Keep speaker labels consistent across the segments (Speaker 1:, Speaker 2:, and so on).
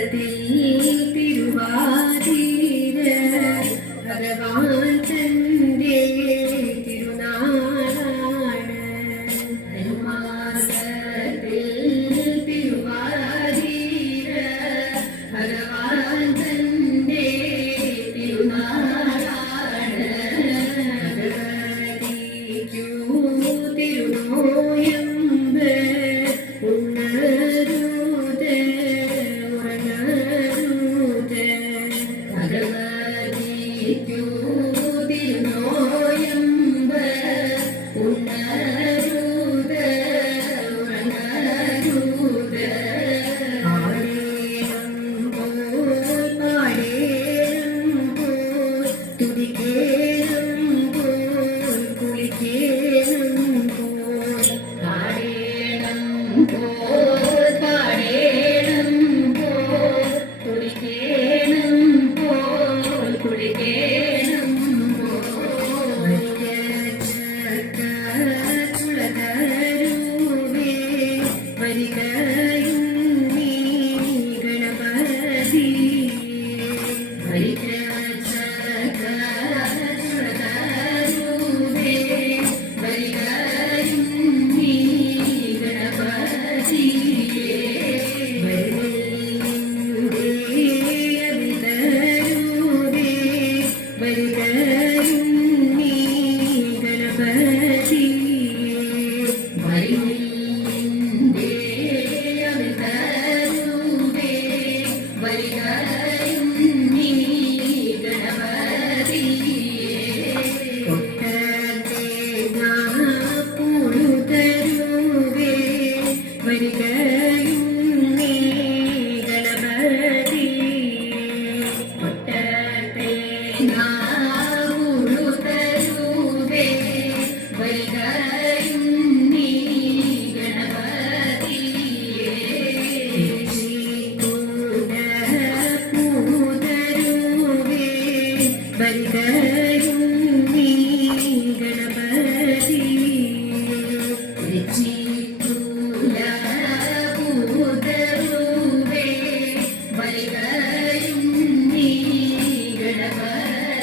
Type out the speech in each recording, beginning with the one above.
Speaker 1: baby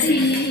Speaker 1: You. Yeah.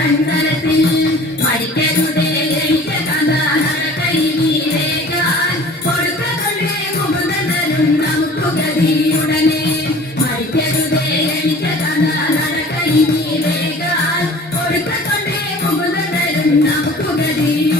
Speaker 1: நம் புகதியுடனே மறிக்கருதே நீச்சதான் நடக்கை நீ வேகால் கொடுக்க கொண்டே கும்புதரும் நம் புகதியுடனே